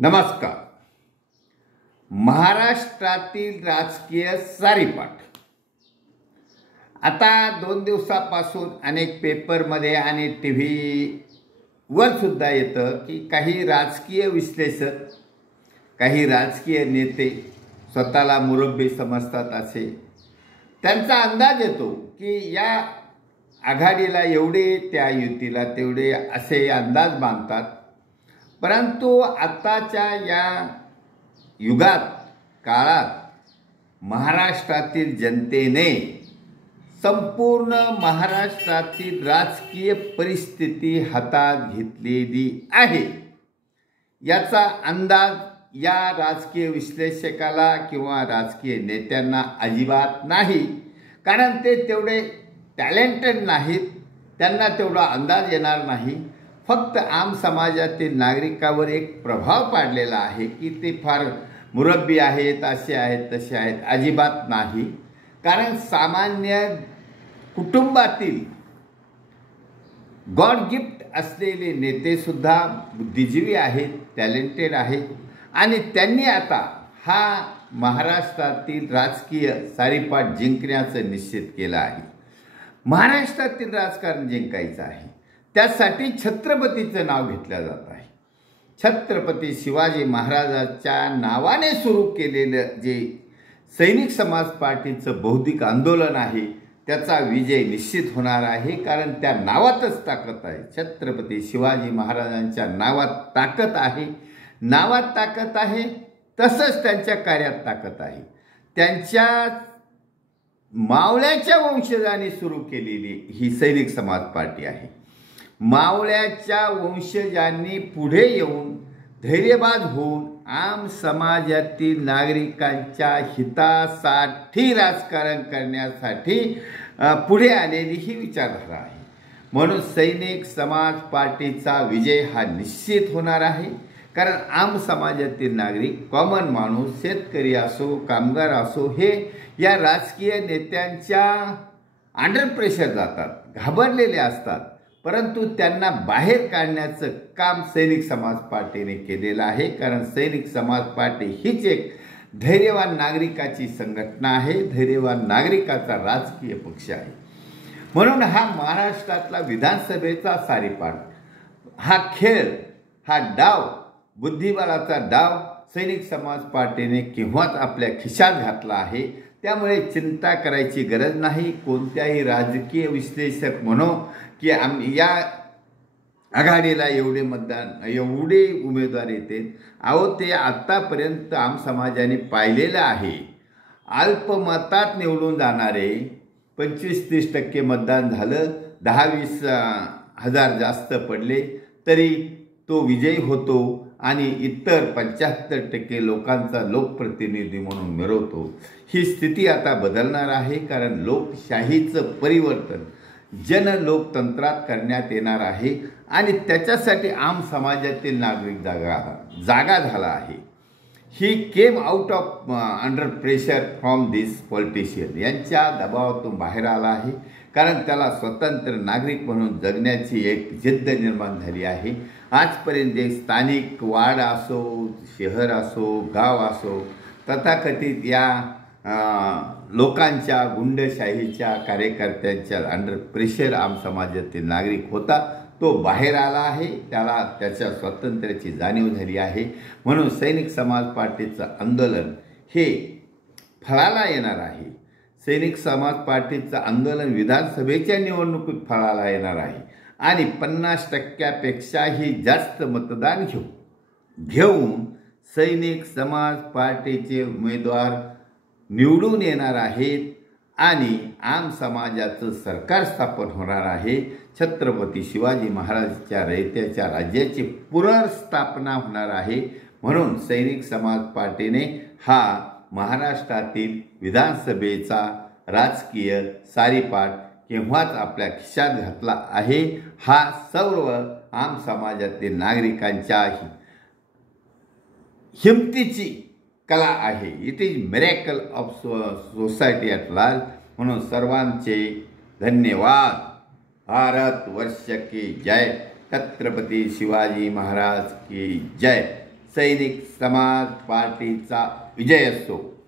नमस्कार. महाराष्ट्रातील राजकीय सारीपाट आता 2 दिवसापासून अनेक पेपरमध्ये आणि टीव्हीवर सुद्धा येतं की काही राजकीय विश्लेषक, काही राजकीय नेते स्वतःला मुरब्बी समजतात असे त्यांचा अंदाज येतो की या आघाडीला एवढे, त्या युतीला तेवढे असे अंदाज बांधतात. परंतु आताच्या या युगात, काळात महाराष्ट्रातील जनतेने संपूर्ण महाराष्ट्रातील राजकीय परिस्थिती हातात घेतलेली आहे. याचा अंदाज या राजकीय विश्लेषकाला किंवा राजकीय नेत्यांना अजिबात नाही, कारण ते तेवढे टॅलेंटेड नाहीत, त्यांना तेवढा अंदाज येणार नाही. फक्त आम समाजातील नागरिकावर एक प्रभाव पाडलेला आहे की ते फार मुरब्बी आहेत, असे आहेत, तसे आहेत. अजिबात नाही, कारण सामान्य कुटुंबातील गॉड गिफ्ट असलेले नेतेसुद्धा बुद्धिजीवी आहेत, टॅलेंटेड आहेत आणि त्यांनी आता हा महाराष्ट्रातील राजकीय सारीपाट जिंकण्याचं निश्चित केलं आहे. महाराष्ट्रातील राजकारण जिंकायचं आहे, त्यासाठी छत्रपतीचं नाव घेतलं जात आहे. छत्रपती शिवाजी महाराजांच्या नावाने सुरू केलेलं जे सैनिक समाज पार्टीचं बौद्धिक आंदोलन आहे त्याचा विजय निश्चित होणार आहे, कारण त्या नावातच ताकद आहे. छत्रपती शिवाजी महाराजांच्या नावात ताकद आहे, नावात ताकद आहे, तसंच त्यांच्या कार्यात ताकद आहे. त्यांच्या मावळ्याच्या वंशजांनी सुरू केलेली ही सैनिक समाज पार्टी आहे. मावळ्याच्या वंशजांनी पुढे येऊन धैर्यबाज होऊन आम समाजातील नागरिकांच्या हितासाठी राजकारण करण्यासाठी पुढे आलेली ही विचारधारा आहे. म्हणून सैनिक समाज पार्टीचा विजय हा निश्चित होणार आहे, कारण आम समाजातील नागरिक, कॉमन माणूस, शेतकरी असो, कामगार असो, हे या राजकीय नेत्यांच्या अंडर प्रेशर जातात, घाबरलेले असतात. परंतु त्यांना बाहेर काढण्याचं काम सैनिक समाज पार्टीने केलेलं आहे, कारण सैनिक समाज पार्टी हीच एक धैर्यवान नागरिकाची संघटना आहे, धैर्यवान नागरिकाचा राजकीय पक्ष आहे. म्हणून हा महाराष्ट्रातला विधानसभेचा सारीपाट, हा खेळ, हा डाव, बुद्धिबळाचा डाव सैनिक समाज पार्टीने केव्हाच आपल्या खिशात घातला आहे. त्यामुळे चिंता करायची गरज नाही. कोणत्याही राजकीय विश्लेषक म्हणो की या आघाडीला एवढे उमेदवार येते, ते आत्तापर्यंत आम समाजाने पाहिलेलं आहे. अल्पमतात निवडून जाणारे 25-30% मतदान झालं, 10-20 हजार जास्त पडले तरी तो विजयी होतो आणि इतर 75% लोकांचा लोकप्रतिनिधी म्हणून मिळवतो. ही स्थिती आता बदलणार आहे, कारण लोकशाहीचं परिवर्तन जनलोकतंत्रात करण्यात येणार आहे आणि त्याच्यासाठी आम समाजातील नागरिक जागा झाला आहे. ही came out of under pressure from this politician, यांच्या दबावातून बाहेर आला आहे, कारण त्याला स्वतंत्र नागरिक म्हणून जगण्याची एक जिद्द निर्माण झाली आहे. आजपर्यंत जे स्थानिक वार्ड असो, शहर असो, गाव असो, तथाकथित या लोकांच्या गुंडशाहीच्या कार्यकर्त्यांच्या अंडर प्रेशर आम समाजातील नागरिक होता, तो बाहेर आला आहे. त्याला त्याच्या स्वातंत्र्याची जाणीव झाली आहे. म्हणून सैनिक समाज पार्टीचं आंदोलन हे फळाला येणार आहे. सैनिक समाज पार्टीचं आंदोलन विधानसभेच्या निवडणुकीत फळाला येणार आहे आणि 50%पेक्षाही जास्त मतदान घेऊन सैनिक समाज पार्टीचे उमेदवार निवडून येणार आहेत आणि आम समाजाचं सरकार स्थापन होणार आहे. छत्रपती शिवाजी महाराजांच्या रयतेच्या राज्याची पुनर्स्थापना होणार आहे. म्हणून सैनिक समाज पार्टीने हा महाराष्ट्रातील विधानसभेचा राजकीय सारीपाट केव्हाच आपल्या खिशात घातला आहे. हा सर्व आम समाजातील नागरिकांच्या हिमतीची कला आहे. It is miracle of society at large. म्हणून सर्वांचे धन्यवाद. भारत वर्ष की जय. छत्रपती शिवाजी महाराज की जय. सैनिक समाज पार्टीचा विजय असो.